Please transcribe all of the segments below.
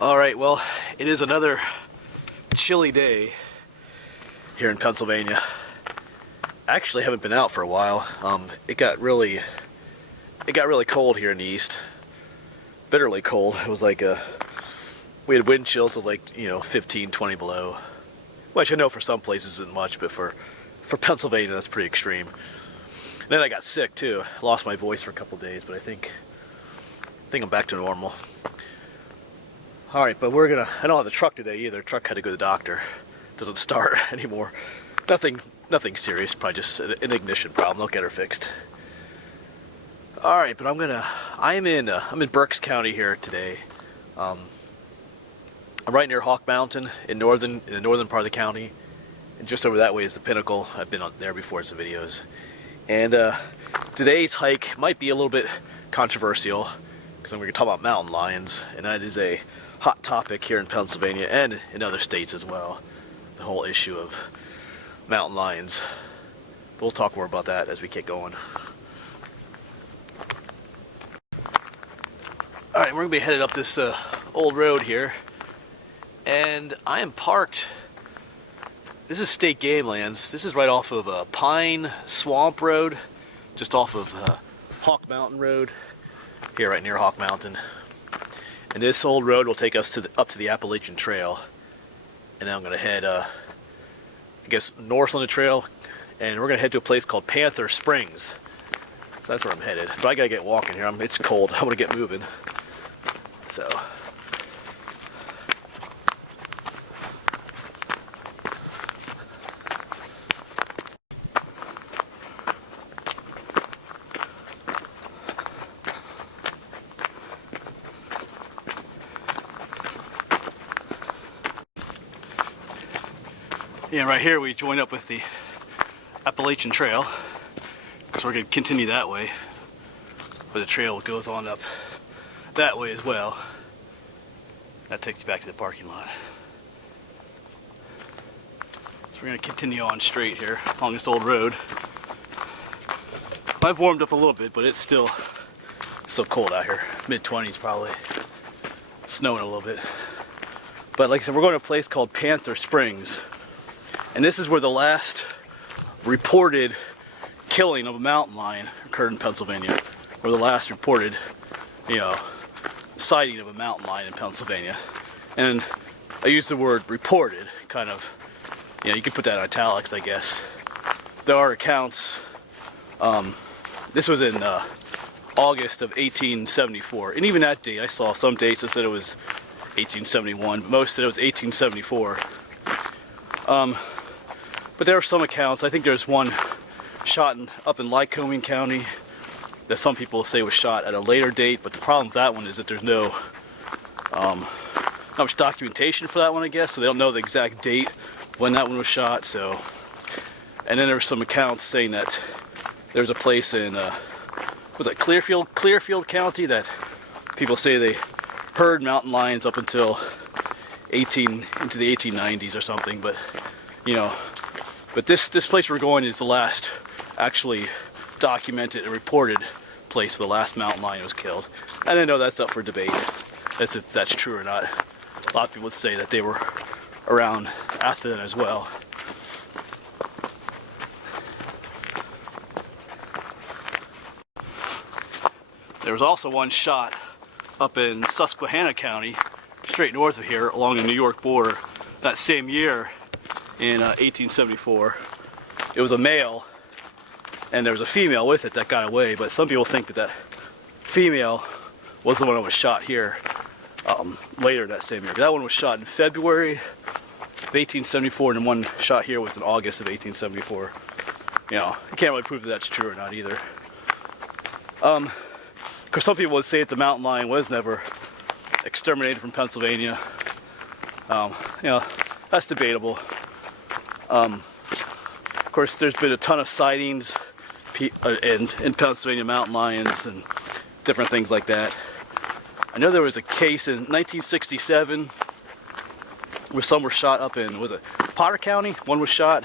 Alright, well, it is another chilly day here in Pennsylvania. I actually haven't been out for a while. It got really cold here in the east. Bitterly cold. It was like we had wind chills of 15, 20 below. Which I know for some places isn't much, but for Pennsylvania that's pretty extreme. And then I got sick too. Lost my voice for a couple days, but I think I'm back to normal. Alright, but I don't have the truck today either. The truck had to go to the doctor. It doesn't start anymore. Nothing serious, probably just an ignition problem. They'll get her fixed. Alright, but I'm in Berks County here today. I'm right near Hawk Mountain in the northern part of the county. And just over that way is the Pinnacle. I've been there before in some videos. And today's hike might be a little bit controversial because I'm going to talk about mountain lions, and that is a hot topic here in Pennsylvania and in other states as well. The whole issue of mountain lions. We'll talk more about that as we get going. Alright, we're going to be headed up this old road here. And I am parked. This is state game lands. This is right off of Pine Swamp Road, just off of Hawk Mountain Road, here right near Hawk Mountain. And this old road will take us up to the Appalachian Trail. And then I'm going to head, I guess, north on the trail. And we're going to head to a place called Panther Springs. So that's where I'm headed. But I got to get walking here. It's cold. I want to get moving. So... yeah, right here we join up with the Appalachian Trail, because we're going to continue that way, but the trail goes on up that way as well. That takes you back to the parking lot. So we're going to continue on straight here along this old road. I've warmed up a little bit, but it's still cold out here. Mid-20s probably. Snowing a little bit. But like I said, we're going to a place called Panther Springs. And this is where the last reported killing of a mountain lion occurred in Pennsylvania. Or the last reported, sighting of a mountain lion in Pennsylvania. And I use the word reported, kind of, you could put that in italics, I guess. There are accounts, this was in August of 1874. And even that date, I saw some dates that said it was 1871, but most said it was 1874. But there are some accounts. I think there's one shot up in Lycoming County that some people say was shot at a later date, but the problem with that one is that there's not much documentation for that one, I guess, so they don't know the exact date when that one was shot. So, and then there's some accounts saying that there's a place in was it Clearfield County that people say they heard mountain lions up until into the 1890s or something, but but this place we're going is the last actually documented and reported place where the last mountain lion was killed. And I know that's up for debate, as if that's true or not. A lot of people would say that they were around after then as well. There was also one shot up in Susquehanna County, straight north of here, along the New York border, that same year in 1874. It was a male, and there was a female with it that got away, but some people think that female was the one that was shot here later that same year. That one was shot in February of 1874, and the one shot here was in August of 1874. You can't really prove that that's true or not either. Because some people would say that the mountain lion was never exterminated from Pennsylvania. That's debatable. Of course, there's been a ton of sightings in Pennsylvania, mountain lions and different things like that. I know there was a case in 1967 where some were shot up in, was it Potter County? One was shot,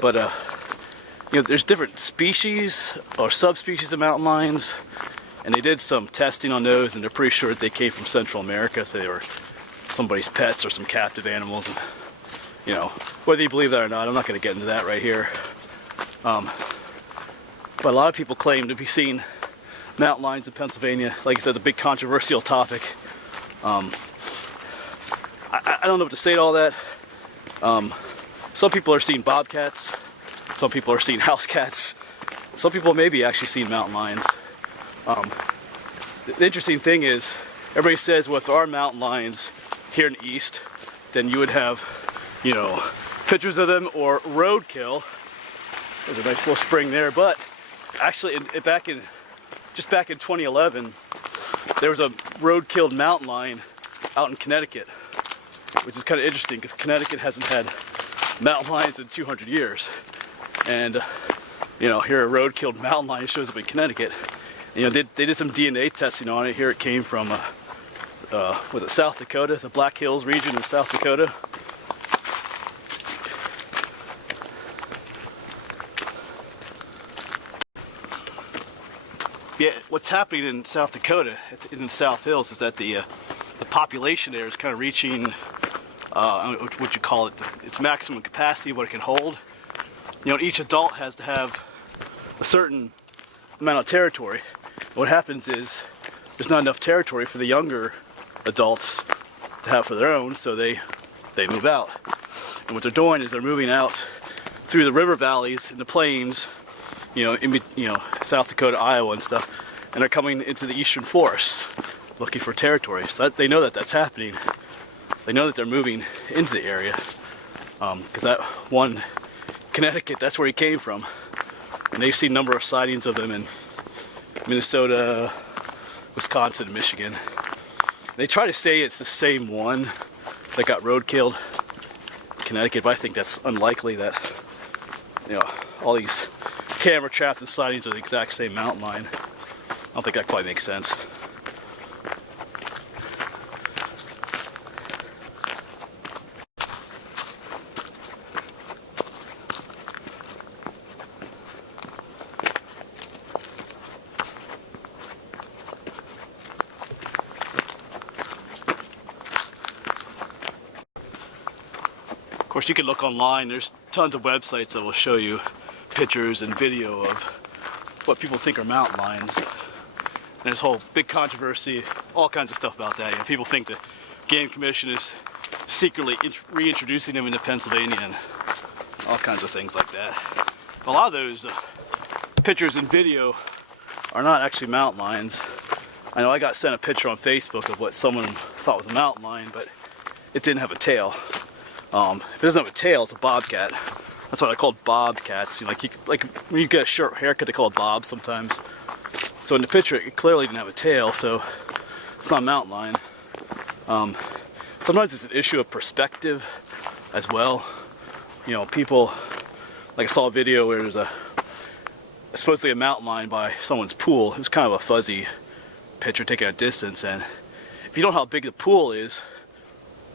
but there's different species or subspecies of mountain lions, and they did some testing on those, and they're pretty sure that they came from Central America, so they were somebody's pets or some captive animals. And, you know, whether you believe that or not, I'm not going to get into that right here. But a lot of people claim to be seeing mountain lions in Pennsylvania. Like I said, the big controversial topic. I don't know what to say to all that. Some people are seeing bobcats. Some people are seeing house cats. Some people may be actually seeing mountain lions. The interesting thing is, everybody says, well, if there are mountain lions here in the east, then you would have, you know, pictures of them or roadkill. There's a nice little spring there, but actually, back in 2011, there was a road-killed mountain lion out in Connecticut, which is kind of interesting because Connecticut hasn't had mountain lions in 200 years. And, you know, here a road-killed mountain lion shows up in Connecticut. And, you know, they did some DNA testing on it. Here it came from, was it South Dakota, the Black Hills region in South Dakota. Yeah, what's happening in South Dakota, in the South Hills, is that the population there is kind of reaching, what you call it, its maximum capacity, what it can hold. You know, each adult has to have a certain amount of territory. What happens is there's not enough territory for the younger adults to have for their own, so they move out. And what they're doing is they're moving out through the river valleys and the plains, you know, South Dakota, Iowa and stuff, and they're coming into the eastern forests looking for territory. So they know that that's happening. They know that they're moving into the area, because that one, Connecticut, that's where he came from. And they've seen a number of sightings of them in Minnesota, Wisconsin, and Michigan. They try to say it's the same one that got roadkilled in Connecticut, but I think that's unlikely that, you know, all these camera traps and sightings are the exact same mountain lion. I don't think that quite makes sense. Of course, you can look online. There's tons of websites that will show you pictures and video of what people think are mountain lions. And there's a whole big controversy, all kinds of stuff about that. You know, people think the Game Commission is secretly reintroducing them into Pennsylvania and all kinds of things like that. A lot of those pictures and video are not actually mountain lions. I know I got sent a picture on Facebook of what someone thought was a mountain lion, but it didn't have a tail. If it doesn't have a tail, it's a bobcat. That's what I called bobcats. You know, like when you get a short haircut, they call it bob sometimes. So in the picture, it clearly didn't have a tail, so it's not a mountain lion. Sometimes it's an issue of perspective as well. You know, people, like I saw a video where there's supposedly a mountain lion by someone's pool. It was kind of a fuzzy picture taken at a distance, and if you don't know how big the pool is,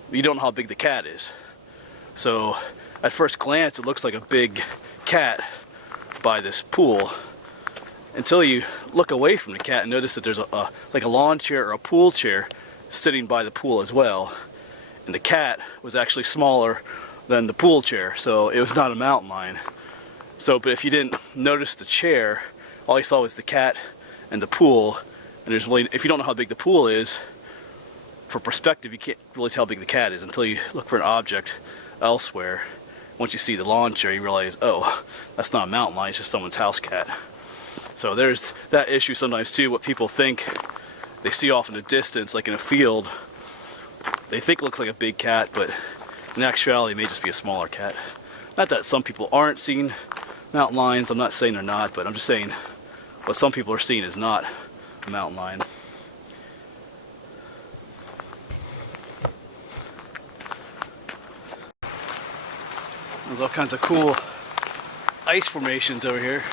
you don't know how big the cat is. So at first glance, it looks like a big cat by this pool, until you look away from the cat and notice that there's like a lawn chair or a pool chair sitting by the pool as well. And the cat was actually smaller than the pool chair, so it was not a mountain lion. So, but if you didn't notice the chair, all you saw was the cat and the pool, and there's really, if you don't know how big the pool is, for perspective, you can't really tell how big the cat is until you look for an object elsewhere. Once you see the lawn chair, you realize, oh, that's not a mountain lion, it's just someone's house cat. So there's that issue sometimes too, what people think they see off in the distance, like in a field, they think looks like a big cat, but in actuality it may just be a smaller cat. Not that some people aren't seeing mountain lions, I'm not saying they're not, but I'm just saying what some people are seeing is not a mountain lion. There's all kinds of cool ice formations over here.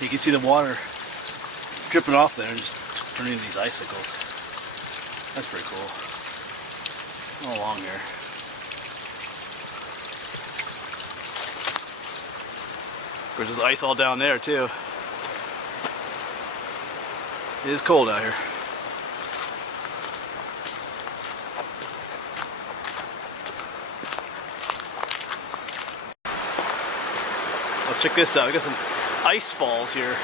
You can see the water dripping off there and just turning into these icicles. That's pretty cool. All along here. Of course, there's ice all down there too. It is cold out here. Oh, check this out. We got some ice falls here.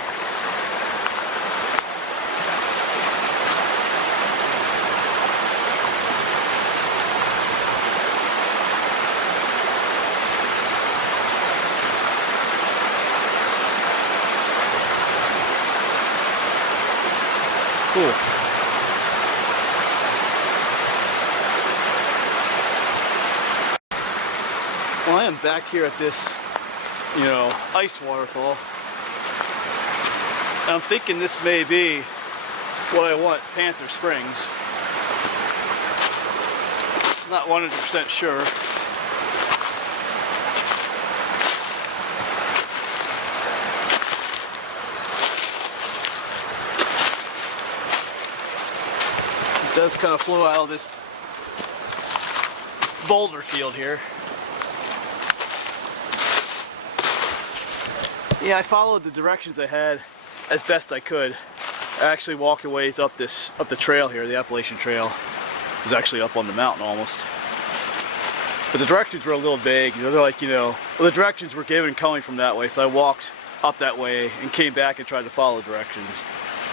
Cool. Well, I am back here at this, ice waterfall. And I'm thinking this may be what I want, Panther Springs. Not 100% sure. It does kind of flow out of this boulder field here. Yeah, I followed the directions I had as best I could. I actually walked a ways up the trail here, the Appalachian Trail. It was actually up on the mountain almost. But the directions were a little vague. They're like, well, the directions were given coming from that way, so I walked up that way and came back and tried to follow directions.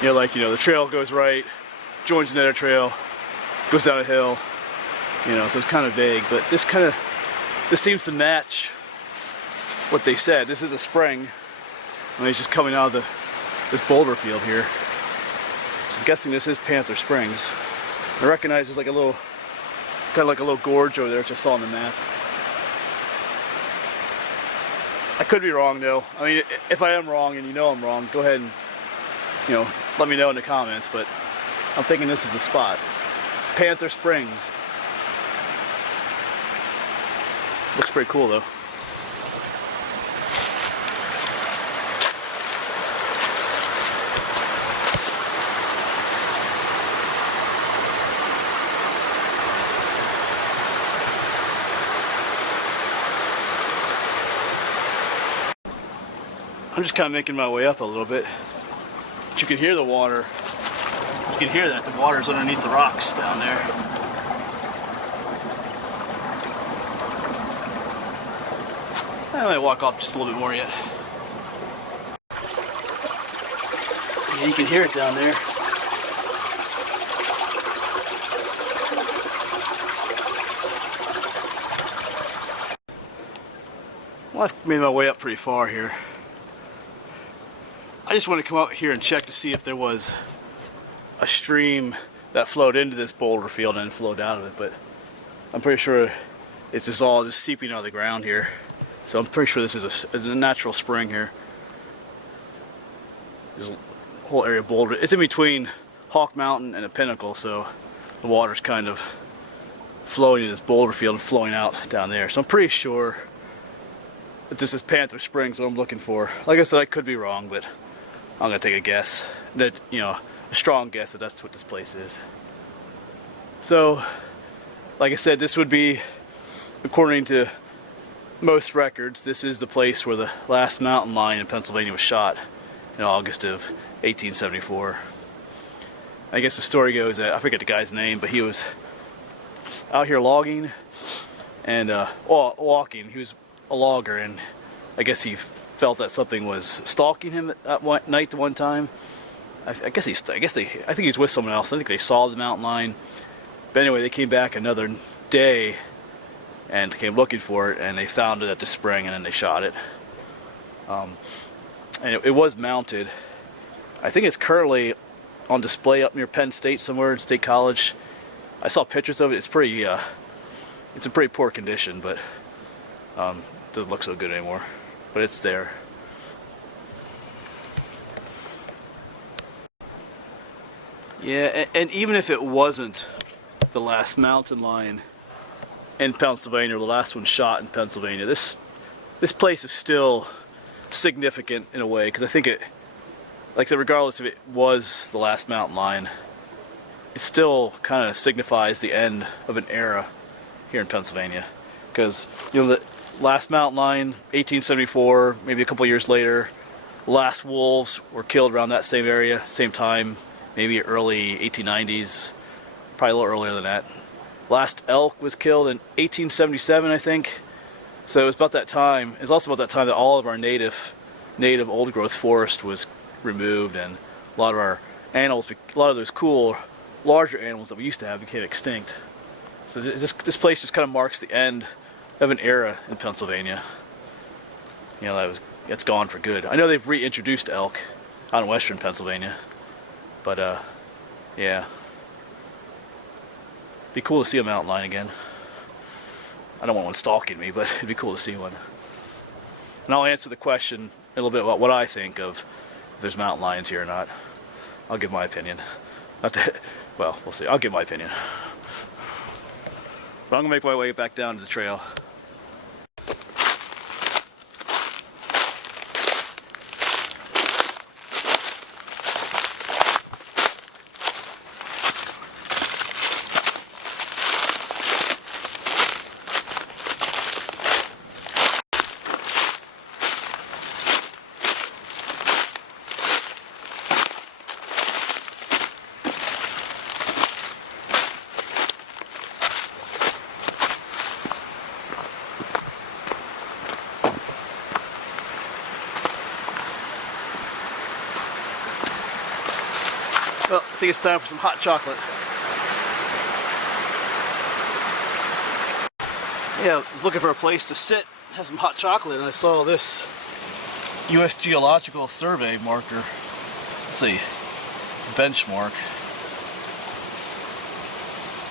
The trail goes right, joins another trail, goes down a hill, so it's kind of vague, but this seems to match what they said. This is a spring, and it's just coming out of this boulder field here. So I'm guessing this is Panther Springs. I recognize there's like a little, kind of like a little gorge over there, which I saw on the map. I could be wrong though. I mean, if I am wrong and I'm wrong, go ahead and, let me know in the comments, but I'm thinking this is the spot. Panther Springs. Looks pretty cool though. I'm just kind of making my way up a little bit. But you can hear the water. You can hear that the water's underneath the rocks down there. I might walk off just a little bit more yet. Yeah, you can hear it down there. Well, I've made my way up pretty far here. I just want to come out here and check to see if there was a stream that flowed into this boulder field and flowed out of it, but I'm pretty sure it's just all just seeping out of the ground here. So I'm pretty sure this is a natural spring here. There's a whole area of boulder. It's in between Hawk Mountain and a pinnacle, so the water's kind of flowing in this boulder field and flowing out down there. So I'm pretty sure that this is Panther Springs, what I'm looking for. Like I said, I could be wrong, but I'm gonna take a guess that, a strong guess that that's what this place is. So, like I said, this would be, according to most records, this is the place where the last mountain lion in Pennsylvania was shot in August of 1874. I guess the story goes that, I forget the guy's name, but he was out here logging and walking. He was a logger, and I guess he felt that something was stalking him at one time. I think he was with someone else. I think they saw the mountain lion. But anyway, they came back another day and came looking for it, and they found it at the spring, and then they shot it. And it was mounted. I think it's currently on display up near Penn State somewhere in State College. I saw pictures of it. It's pretty, it's in pretty poor condition, but doesn't look so good anymore. But it's there. Yeah, and even if it wasn't the last mountain lion in Pennsylvania, or the last one shot in Pennsylvania, this place is still significant in a way, because I think it, like I said, regardless if it was the last mountain lion, it still kind of signifies the end of an era here in Pennsylvania. Because, the last mountain lion, 1874, maybe a couple years later, last wolves were killed around that same area, same time, maybe early 1890s, probably a little earlier than that. Last elk was killed in 1877, I think. So it was about that time. It was also about that time that all of our native old growth forest was removed, and a lot of our animals, a lot of those cool, larger animals that we used to have became extinct. So this place just kind of marks the end of an era in Pennsylvania. You know, it's gone for good. I know they've reintroduced elk out in western Pennsylvania, but yeah. Be cool to see a mountain lion again. I don't want one stalking me, but it'd be cool to see one. And I'll answer the question a little bit about what I think of if there's mountain lions here or not. I'll give my opinion. Well, we'll see. I'll give my opinion. But I'm gonna make my way back down to the trail. Well, I think it's time for some hot chocolate. Yeah, I was looking for a place to sit, have some hot chocolate, and I saw this U.S. Geological Survey marker. Let's see, benchmark.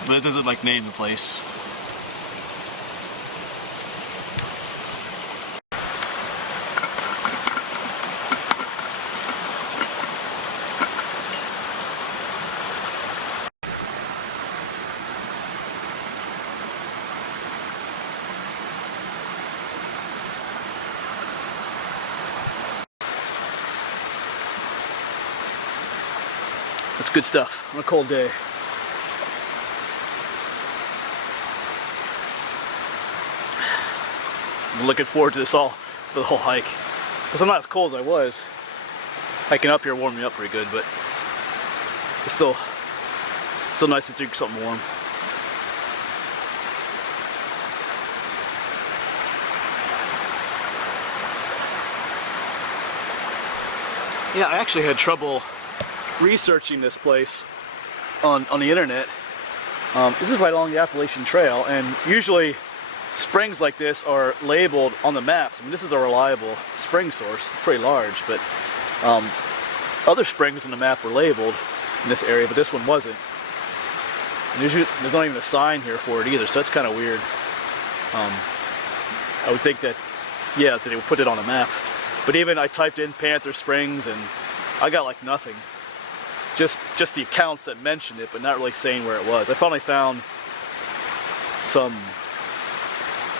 But it doesn't like name the place. That's good stuff on a cold day. I'm looking forward to this all for the whole hike. Because I'm not as cold as I was. Hiking up here warmed me up pretty good, but it's still nice to drink something warm. Yeah, I actually had trouble researching this place on the internet. This is right along the Appalachian Trail, and usually springs like this are labeled on the maps. I mean, this is a reliable spring source. It's pretty large, but other springs in the map were labeled in this area, but this one wasn't. And there's not even a sign here for it either, so that's kind of weird. I would think that, yeah, that they would put it on a map. But even I typed in Panther Springs and I got like nothing. Just the accounts that mentioned it, but not really saying where it was. I finally found some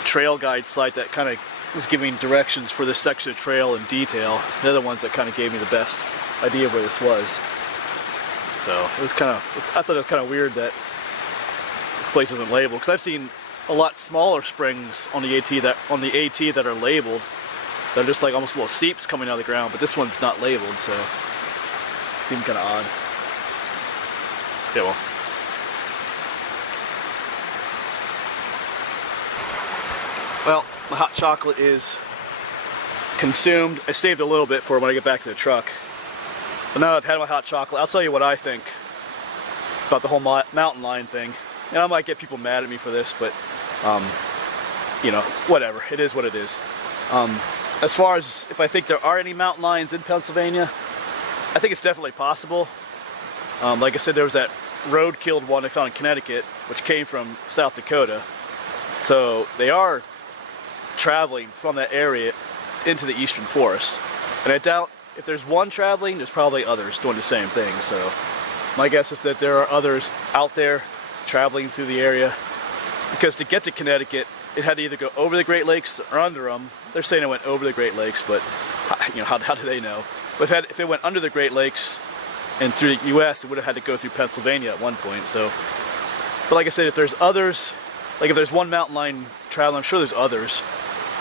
trail guide site that kind of was giving directions for this section of trail in detail. They're the ones that kind of gave me the best idea of where this was. So it was I thought it was kind of weird that this place wasn't labeled, because I've seen a lot smaller springs on the AT that are labeled. They're just like almost little seeps coming out of the ground, but this one's not labeled, so it seemed kind of odd. Yeah, well. Well, my hot chocolate is consumed. I saved a little bit for when I get back to the truck. But now that I've had my hot chocolate, I'll tell you what I think about the whole mountain lion thing. And I might get people mad at me for this, but you know, whatever. It is what it is. As far as if I think there are any mountain lions in Pennsylvania, I think it's definitely possible. Like I said, there was that road-killed one I found in Connecticut, which came from South Dakota. So they are traveling from that area into the eastern forest. And I doubt if there's one traveling, there's probably others doing the same thing. So my guess is that there are others out there traveling through the area. Because to get to Connecticut, it had to either go over the Great Lakes or under them. They're saying it went over the Great Lakes, but you know, how do they know? But if it went under the Great Lakes and through the U.S., it would have had to go through Pennsylvania at one point. So, but like I said, if there's others, like if there's one mountain lion traveling, I'm sure there's others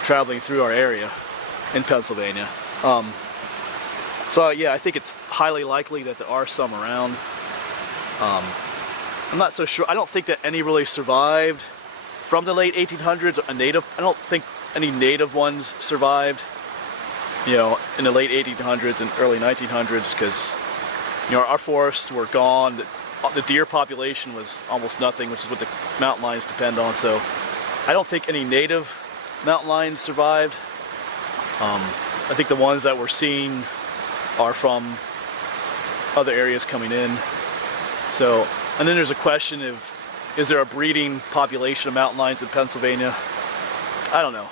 traveling through our area in Pennsylvania. So yeah, I think it's highly likely that there are some around. I'm not so sure. I don't think that any really survived from the late 1800s. A native, I don't think any native ones survived, you know, in the late 1800s and early 1900s, because, you know, our forests were gone. The deer population was almost nothing, which is what the mountain lions depend on. So I don't think any native mountain lions survived. I think the ones that we're seeing are from other areas coming in. So, and then there's a question of, is there a breeding population of mountain lions in Pennsylvania? I don't know.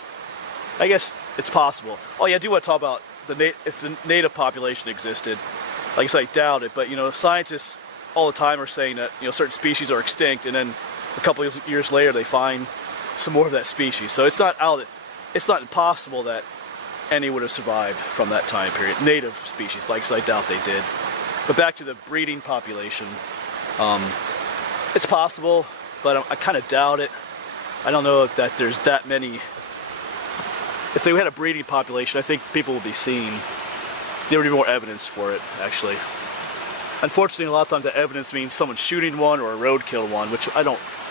I guess it's possible. Oh yeah, I do want to talk about if the native population existed. Like I said, I doubt it, but you know, scientists all the time are saying that, you know, certain species are extinct, and then a couple of years later they find some more of that species. So it's not impossible that any would have survived from that time period. Native species, like I said, I doubt they did. But back to the breeding population, it's possible, but I kind of doubt it. I don't know that there's that many. If they had a breeding population, I think people would be seeing, there would be more evidence for it, actually. Unfortunately, a lot of times that evidence means someone shooting one or a roadkill one, which I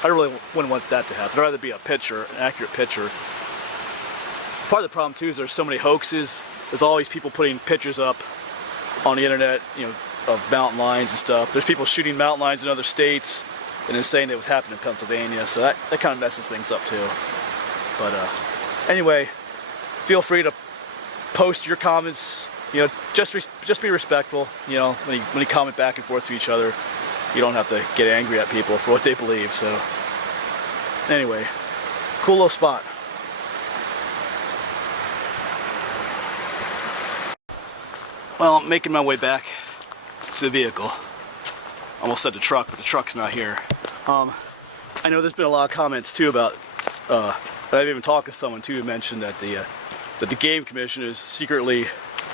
really wouldn't want that to happen. I'd rather be a picture, an accurate picture. Part of the problem too is there's so many hoaxes. There's always people putting pictures up on the internet, you know, of mountain lions and stuff. There's people shooting mountain lions in other states and then saying it was happening in Pennsylvania. So that kind of messes things up too. But anyway, feel free to post your comments. You know, just be respectful. You know, when you comment back and forth to each other, you don't have to get angry at people for what they believe. So anyway, cool little spot. Well, I'm making my way back to the vehicle. Almost said the truck, but the truck's not here. I know there's been a lot of comments too about, I've even talked to someone too who mentioned that the Game Commission is secretly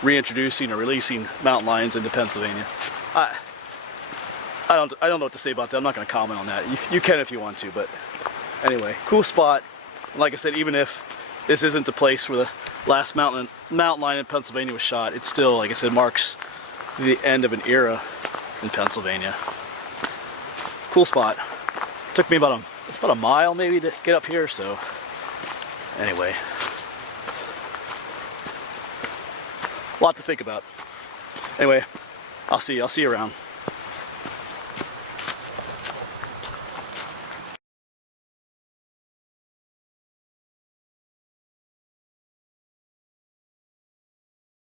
reintroducing or releasing mountain lions into Pennsylvania. I don't know what to say about that. I'm not going to comment on that. You can if you want to, but anyway, cool spot. And like I said, even if this isn't the place where the last mountain lion in Pennsylvania was shot, it still, like I said, marks the end of an era in Pennsylvania. Cool spot. Took me about a mile maybe to get up here, so anyway. A lot to think about. Anyway, I'll see you around.